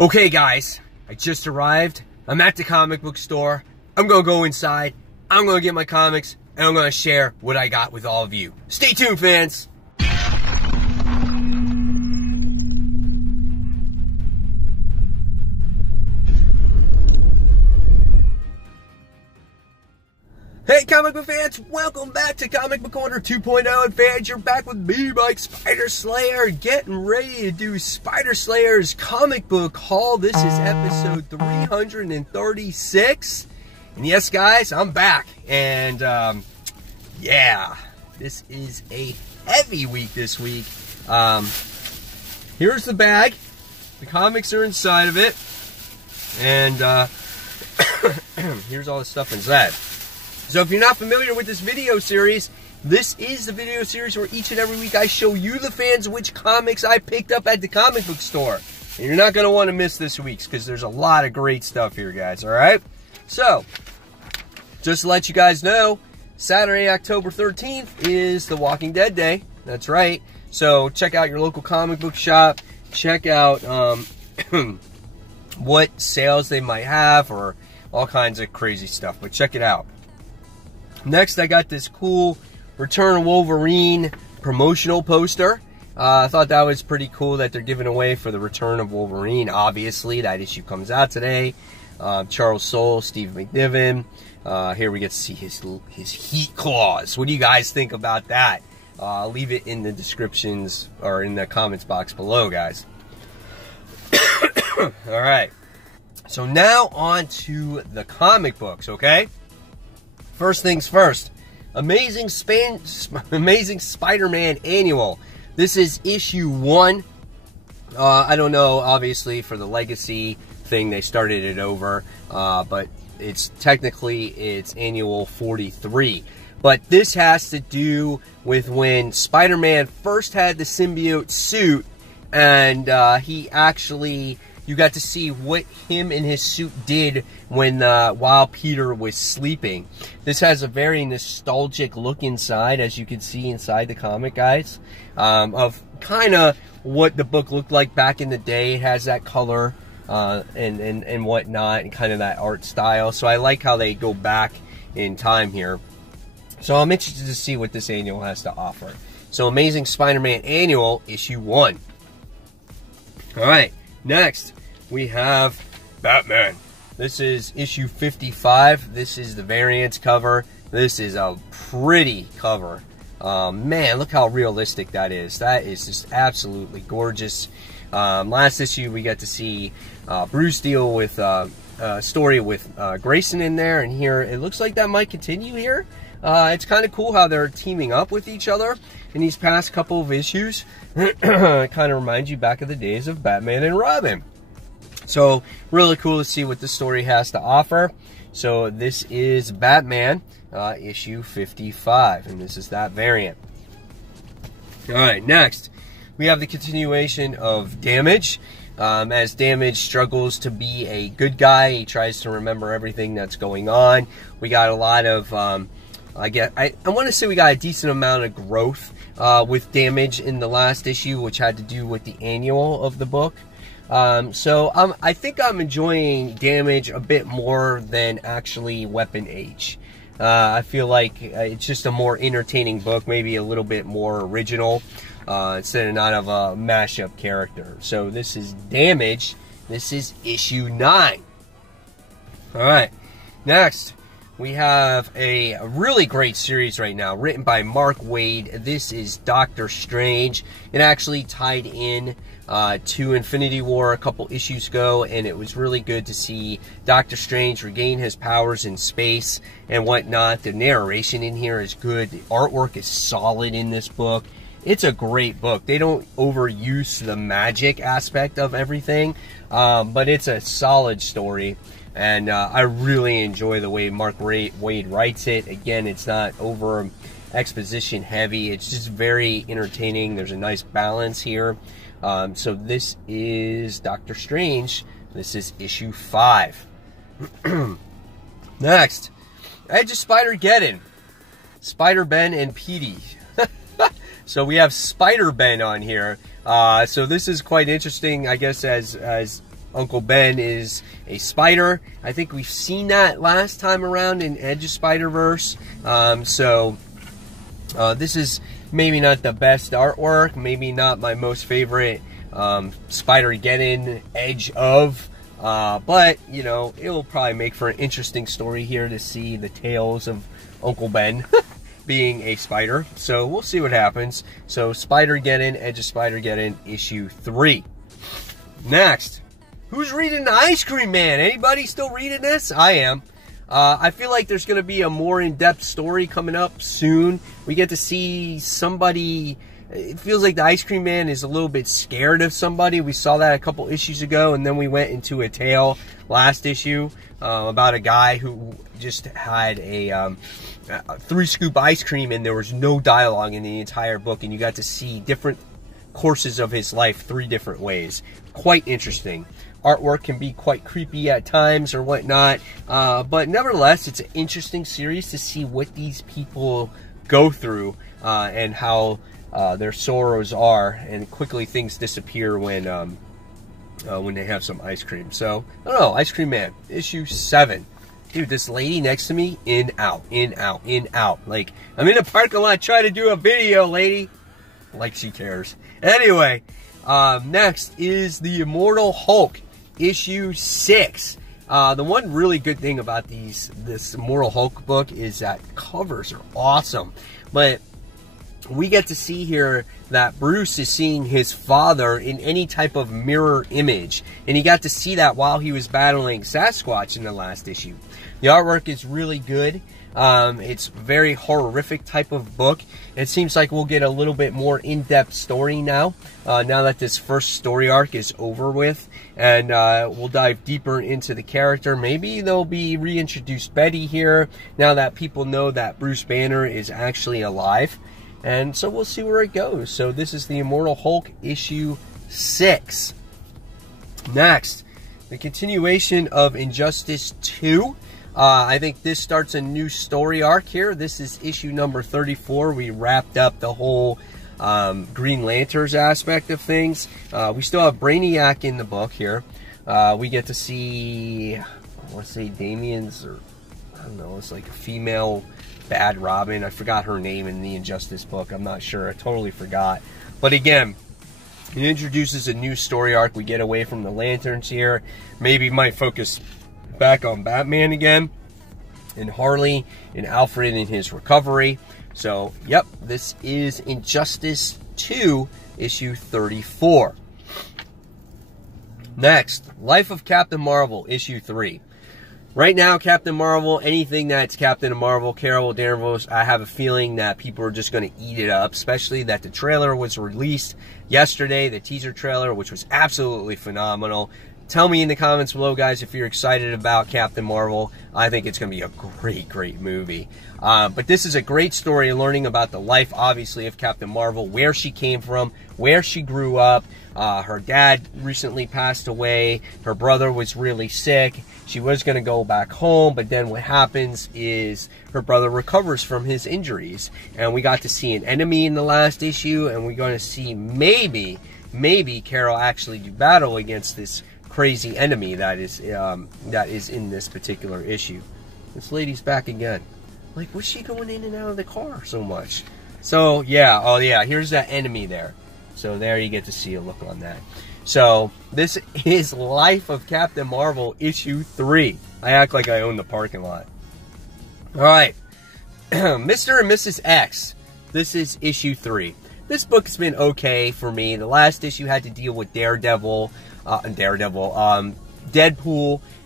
Okay guys, I just arrived. I'm at the comic book store. I'm gonna go inside. I'm gonna get my comics and I'm gonna share what I got with all of you. Stay tuned, fans. Hey comic book fans, welcome back to Comic Book Corner 2.0, and fans, you're back with me, Mike Spider Slayer, getting ready to do Spider Slayer's comic book haul. This is episode 336, and yes guys, I'm back, and yeah, this is a heavy week this week. Here's the bag, the comics are inside of it, and here's all the stuff inside. So if you're not familiar with this video series, this is the video series where each and every week I show you, the fans, which comics I picked up at the comic book store. And you're not going to want to miss this week's because there's a lot of great stuff here, guys, alright? So, just to let you guys know, Saturday, October 13th is the Walking Dead Day. That's right. So check out your local comic book shop. Check out what sales they might have or all kinds of crazy stuff. But check it out. Next, I got this cool Return of Wolverine promotional poster. I thought that was pretty cool that they're giving away for the Return of Wolverine. Obviously, that issue comes out today. Charles Soule, Steve McNiven. Here we get to see his heat claws. What do you guys think about that? I'll leave it in the descriptions or in the comments box below, guys. All right. So now on to the comic books, okay? First things first, Amazing Spider-Man Annual. This is issue 1. I don't know, obviously, for the Legacy thing, they started it over, but it's annual 43. But this has to do with when Spider-Man first had the symbiote suit, and you got to see what him and his suit did when while Peter was sleeping. This has a very nostalgic look inside, as you can see inside the comic, guys, of kind of what the book looked like back in the day. It has that color and whatnot, and kind of that art style. So I like how they go back in time here. So I'm interested to see what this annual has to offer. So Amazing Spider-Man Annual, issue 1. All right, next we have Batman. This is issue 55. This is the variants cover. This is a pretty cover. Man, look how realistic that is. That is just absolutely gorgeous. Last issue we got to see Bruce deal with a story with Grayson in there, and here it looks like that might continue here. It's kind of cool how they're teaming up with each other in these past couple of issues. It kind of reminds you back of the days of Batman and Robin. So, really cool to see what this story has to offer. So, this is Batman, issue 55, and this is that variant. Alright, next, we have the continuation of Damage. As Damage struggles to be a good guy, he tries to remember everything that's going on. We got a lot of, I want to say we got a decent amount of growth with Damage in the last issue, which had to do with the annual of the book. So I think I'm enjoying Damage a bit more than actually Weapon H. I feel like it's just a more entertaining book, maybe a little bit more original, instead of not of a mashup character. So this is Damage. This is issue 9. Alright, next we have a really great series right now, written by Mark Waid. This is Doctor Strange. It actually tied in to Infinity War a couple issues ago, and it was really good to see Doctor Strange regain his powers in space and whatnot. The narration in here is good. The artwork is solid in this book. It's a great book. They don't overuse the magic aspect of everything, but it's a solid story. And I really enjoy the way Mark Waid writes it. Again, it's not over exposition heavy. It's just very entertaining. There's a nice balance here. So this is Doctor Strange. This is issue 5. Next, Edge of Spider-Geddon. Spider-Ben and Petey. So we have Spider-Ben on here. So this is quite interesting, I guess, as Uncle Ben is a spider. I think we've seen that last time around in Edge of Spider-Verse. This is maybe not the best artwork, maybe not my most favorite Spider-Geddon Edge of, but, you know, it'll probably make for an interesting story here to see the tales of Uncle Ben being a spider. So we'll see what happens. So Spider-Geddon, Edge of Spider-Geddon, issue 3. Next, who's reading The Ice Cream Man? Anybody still reading this? I am. I feel like there's going to be a more in-depth story coming up soon. We get to see somebody. It feels like the Ice Cream Man is a little bit scared of somebody. We saw that a couple issues ago, and then we went into a tale last issue about a guy who just had a 3-scoop ice cream, and there was no dialogue in the entire book, and you got to see different courses of his life 3 different ways. Quite interesting. Artwork can be quite creepy at times or whatnot, but nevertheless, it's an interesting series to see what these people go through and how their sorrows are, and quickly things disappear when they have some ice cream. So, I don't know, Ice Cream Man, issue 7. Dude, this lady next to me, in, out, in, out, in, out. Like, I'm in a parking lot trying to do a video, lady. Like she cares. Anyway, next is The Immortal Hulk, issue 6. The one really good thing about this Immortal Hulk book is that covers are awesome. But we get to see here that Bruce is seeing his father in any type of mirror image. And he got to see that while he was battling Sasquatch in the last issue. The artwork is really good. It's very horrific type of book. It seems like we'll get a little bit more in-depth story now that this first story arc is over with. And we'll dive deeper into the character. Maybe they'll be reintroduced Betty here now that people know that Bruce Banner is actually alive. And so we'll see where it goes. So this is The Immortal Hulk, issue 6. Next, the continuation of Injustice 2. I think this starts a new story arc here. This is issue number 34. We wrapped up the whole Green Lanterns aspect of things. We still have Brainiac in the book here. We get to see, I want to say Damian's, or I don't know, it's like a female Bad Robin. I forgot her name in the Injustice book. I'm not sure. I totally forgot. But again, it introduces a new story arc. We get away from the Lanterns here. Maybe might focus back on Batman again, and Harley, and Alfred in his recovery. So, yep, this is Injustice 2, issue 34. Next, Life of Captain Marvel, issue 3. Right now, Captain Marvel, anything that's Captain Marvel, Carol Danvers, I have a feeling that people are just going to eat it up, especially that the trailer was released yesterday, the teaser trailer, which was absolutely phenomenal. Tell me in the comments below, guys, if you're excited about Captain Marvel. I think it's going to be a great, great movie. But this is a great story learning about the life, obviously, of Captain Marvel, where she came from, where she grew up. Her dad recently passed away. Her brother was really sick. She was going to go back home, but then what happens is her brother recovers from his injuries. And we got to see an enemy in the last issue, and we're going to see maybe Carol actually do battle against this crazy enemy that is in this particular issue. This lady's back again. Like, what's she going in and out of the car so much? So, yeah. Oh, yeah. Here's that enemy there. So, there you get to see a look on that. So, this is Life of Captain Marvel, issue 3. I act like I own the parking lot. Alright. Mr. and Mrs. X. This is issue 3. This book has been okay for me. The last issue had to deal with Deadpool.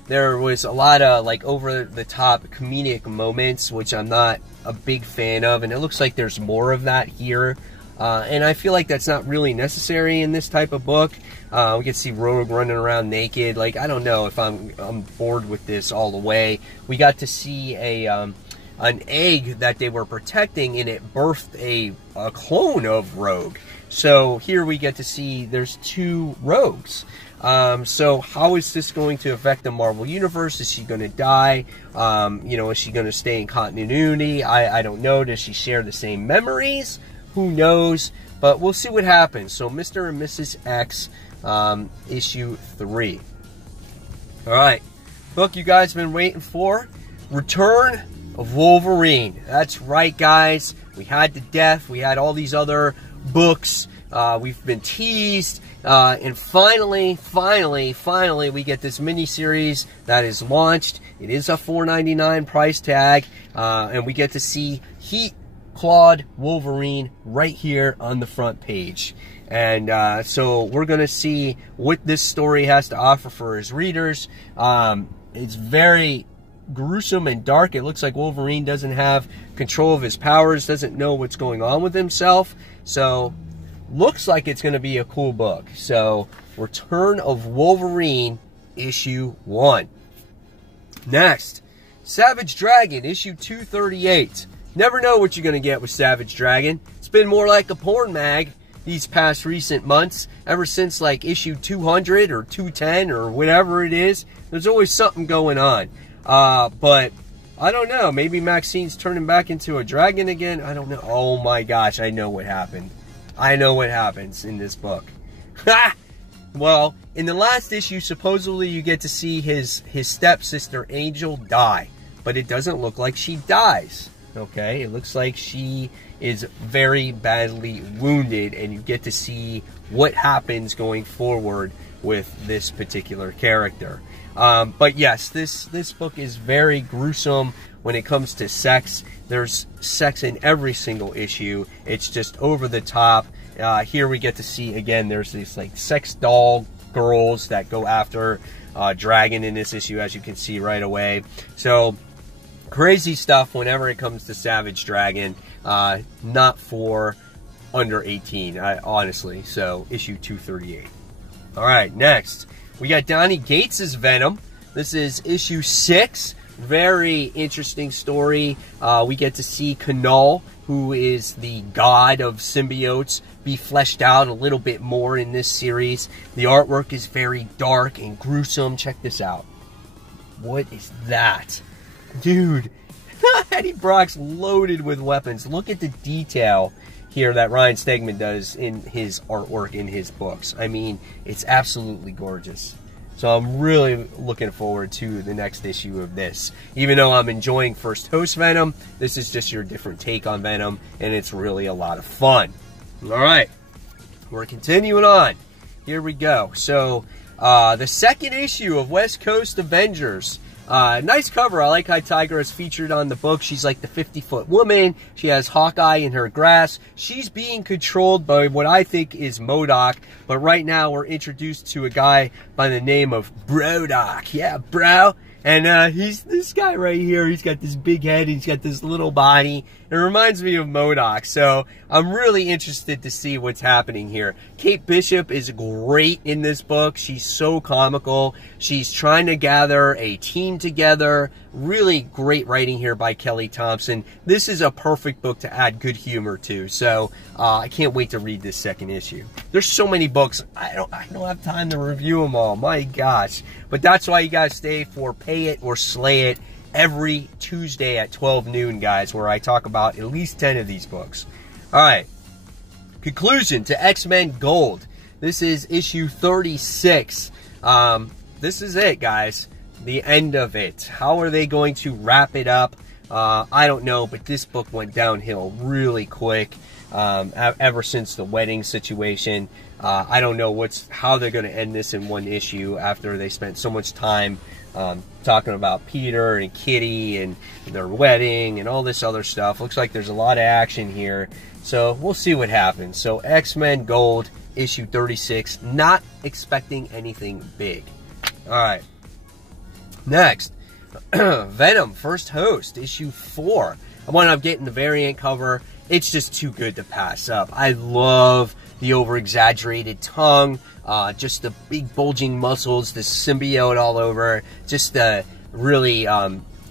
There was a lot of like over-the-top comedic moments, which I'm not a big fan of, and it looks like there's more of that here. And I feel like that's not really necessary in this type of book. We can see Rogue running around naked. Like, I don't know if I'm bored with this all the way. We got to see an egg that they were protecting, and it birthed a clone of Rogue. So here we get to see there's 2 Rogues. So how is this going to affect the Marvel Universe? Is she going to die? Is she going to stay in continuity? I don't know. Does she share the same memories? Who knows? But we'll see what happens. So Mr. and Mrs. X, issue 3. All right, book you guys been waiting for, Return of Wolverine. That's right, guys. We had The Death. We had all these other books. We've been teased. And finally, we get this mini-series that is launched. It is a $4.99 price tag. And we get to see Heat-Clawed Wolverine right here on the front page. And so we're going to see what this story has to offer for his readers. It's very gruesome and dark. It looks like Wolverine doesn't have control of his powers, doesn't know what's going on with himself. So looks like it's going to be a cool book. So Return of Wolverine issue 1. Next, Savage Dragon issue 238. Never know what you're going to get with Savage Dragon. It's been more like a porn mag these past recent months. Ever since like issue 200 or 210 or whatever it is, there's always something going on. But I don't know. Maybe Maxine's turning back into a dragon again. I don't know. Oh my gosh, I know what happened. I know what happens in this book. Well, in the last issue, supposedly you get to see his stepsister Angel die, but it doesn't look like she dies. Okay, it looks like she is very badly wounded, and you get to see what happens going forward with this particular character. But yes, this book is very gruesome when it comes to sex. There's sex in every single issue. It's just over the top. Here we get to see, again, there's these like sex doll girls that go after Dragon in this issue, as you can see right away. So crazy stuff whenever it comes to Savage Dragon. Not for under 18, honestly. So issue 238. All right, next we got Donny Gates' Venom. This is issue 6. Very interesting story. We get to see Canal, who is the god of symbiotes, be fleshed out a little bit more in this series. The artwork is very dark and gruesome. Check this out. What is that? Dude, Eddie Brock's loaded with weapons. Look at the detail here that Ryan Stegman does in his artwork in his books. I mean, it's absolutely gorgeous. So I'm really looking forward to the next issue of this. Even though I'm enjoying First Host Venom, this is just your different take on Venom, and it's really a lot of fun. All right, we're continuing on. Here we go. So the second issue of West Coast Avengers. Nice cover. I like how Tigra is featured on the book. She's like the 50-foot woman. She has Hawkeye in her grasp. She's being controlled by what I think is MODOK. But right now we're introduced to a guy by the name of Brodok. Yeah, bro. And he's this guy right here. He's got this big head. He's got this little body. It reminds me of MODOK. So I'm really interested to see what's happening here. Kate Bishop is great in this book. She's so comical. She's trying to gather a team together. Really great writing here by Kelly Thompson. This is a perfect book to add good humor to. So I can't wait to read this second issue. There's so many books. I don't have time to review them all. My gosh. But that's why you guys stay for Pay It or Slay It every Tuesday at 12 noon, guys, where I talk about at least 10 of these books. All right. Conclusion to X-Men Gold. This is issue 36. This is it, guys. The end of it. How are they going to wrap it up? I don't know, but this book went downhill really quick ever since the wedding situation. I don't know how they're going to end this in one issue after they spent so much time talking about Peter and Kitty and their wedding and all this other stuff. Looks like there's a lot of action here. So we'll see what happens. So X-Men Gold, issue 36. Not expecting anything big. All right. Next, Venom First Host, issue 4. I wound up getting the variant cover. It's just too good to pass up. I love the over-exaggerated tongue, just the big bulging muscles, the symbiote all over, just the really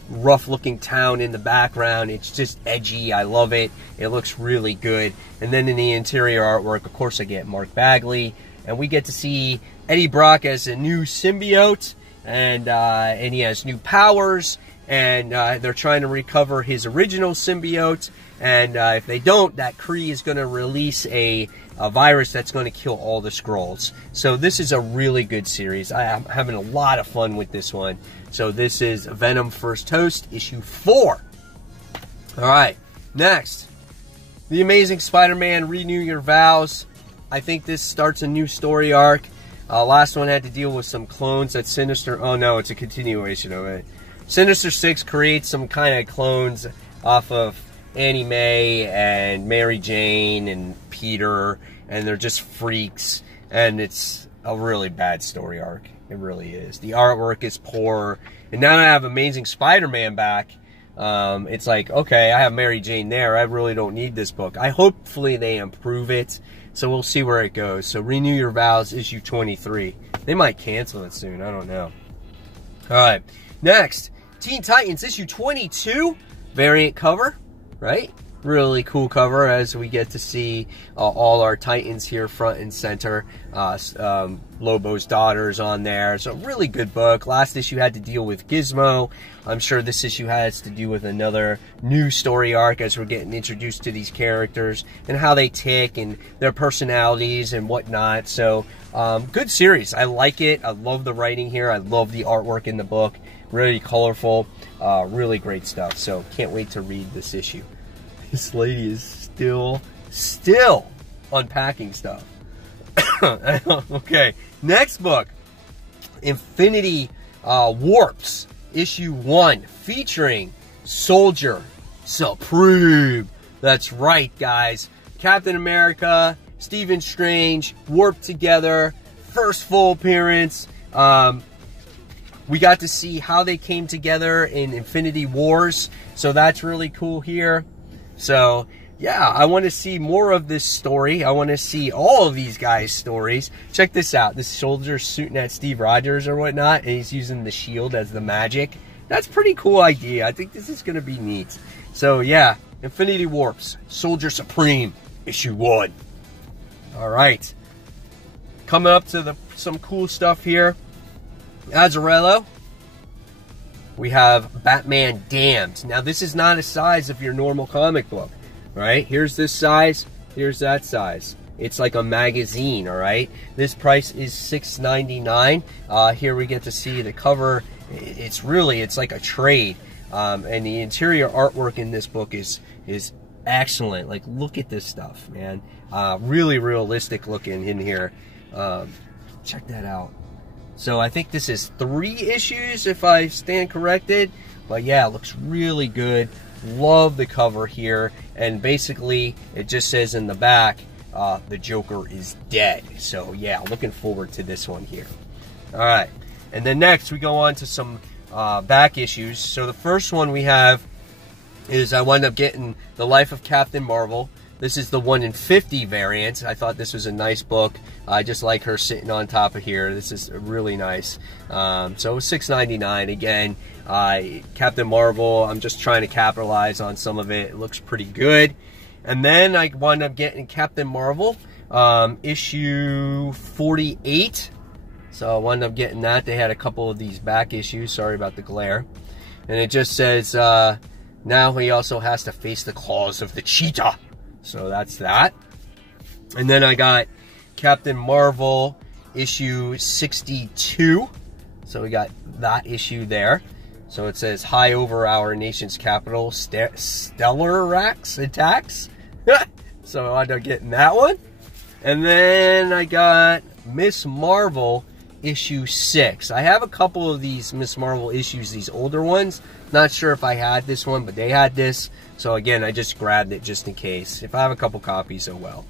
rough-looking town in the background. It's just edgy. I love it. It looks really good. And then in the interior artwork, of course, I get Mark Bagley, and we get to see Eddie Brock as a new symbiote. And he has new powers, and they're trying to recover his original symbiote. And if they don't, that Kree is going to release a virus that's going to kill all the Skrulls. So this is a really good series. I am having a lot of fun with this one. So this is Venom First Host, issue 4. All right, next, The Amazing Spider-Man, Renew Your Vows. I think this starts a new story arc. Last one had to deal with some clones that Sinister... Oh, no, it's a continuation of it. Sinister Six creates some kind of clones off of Annie Mae and Mary Jane and Peter, and they're just freaks, and it's a really bad story arc. It really is. The artwork is poor, and now that I have Amazing Spider-Man back, it's like, okay, I have Mary Jane there. I really don't need this book. Hopefully they improve it, so we'll see where it goes. So Renew Your Vows, issue 23. They might cancel it soon. I don't know. All right, next, Teen Titans, issue 22, variant cover, right? Really cool cover as we get to see all our Titans here front and center. Lobo's daughter's on there. So really good book. Last issue had to deal with Gizmo. I'm sure this issue has to do with another new story arc as we're getting introduced to these characters and how they tick and their personalities and whatnot. So good series. I like it. I love the writing here. I love the artwork in the book. Really colorful. Really great stuff. So can't wait to read this issue. This lady is still unpacking stuff. Okay, next book, Infinity Warps, issue 1, featuring Soldier Supreme. That's right, guys. Captain America, Stephen Strange, warped together. First full appearance. We got to see how they came together in Infinity Wars, so that's really cool here. So, yeah, I want to see more of this story. I want to see all of these guys' stories. Check this out. This soldier's shooting at Steve Rogers or whatnot, and he's using the shield as the magic. That's a pretty cool idea. I think this is going to be neat. So, yeah, Infinity Warps, Soldier Supreme, issue 1. All right. Coming up to some cool stuff here. Azzarello. We have Batman Damned. Now, this is not a size of your normal comic book, right? Here's this size. Here's that size. It's like a magazine, all right? This price is $6.99. Here we get to see the cover. It's like a trade. And the interior artwork in this book is excellent. Like, look at this stuff, man. Really realistic looking in here. Check that out. So I think this is 3 issues if I stand corrected. But yeah, it looks really good. Love the cover here. And basically, it just says in the back, the Joker is dead. So yeah, looking forward to this one here. All right. And then next, we go on to some back issues. So the first one we have is I wound up getting The Life of Captain Marvel. This is the 1 in 50 variant. I thought this was a nice book. I just like her sitting on top of here. This is really nice. So it was $6.99. Again, Captain Marvel, I'm just trying to capitalize on some of it. It looks pretty good. And then I wound up getting Captain Marvel, issue 48. So I wound up getting that. They had a couple of these back issues. Sorry about the glare. And it just says, now he also has to face the claws of the cheetah. So that's that. And then I got Captain Marvel issue 62. So we got that issue there. So it says, high over our nation's capital, Stellarax attacks. So I wound up getting that one. And then I got Miss Marvel issue 6. I have a couple of these Miss Marvel issues, these older ones. Not sure if I had this one, but they had this. So again, I just grabbed it just in case. If I have a couple copies, oh well.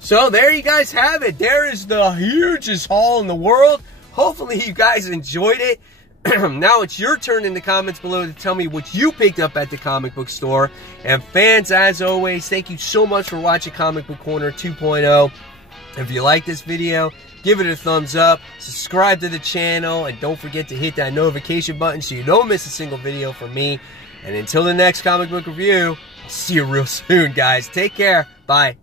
So there you guys have it. There is the hugest haul in the world. Hopefully you guys enjoyed it. Now it's your turn in the comments below to tell me what you picked up at the comic book store. And fans, as always, thank you so much for watching Comic Book Corner 2.0. If you like this video, give it a thumbs up, subscribe to the channel, and don't forget to hit that notification button so you don't miss a single video from me. And until the next comic book review, I'll see you real soon, guys. Take care. Bye.